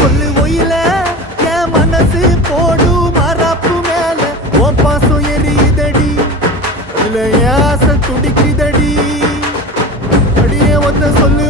சொல்லு ஒயில என் மனசு போடு மரப்பு மேல உன் பாசம் எரியுதடி இல்ல ஆசை துடிக்குதடி அடியே ஒத்த சொல்லு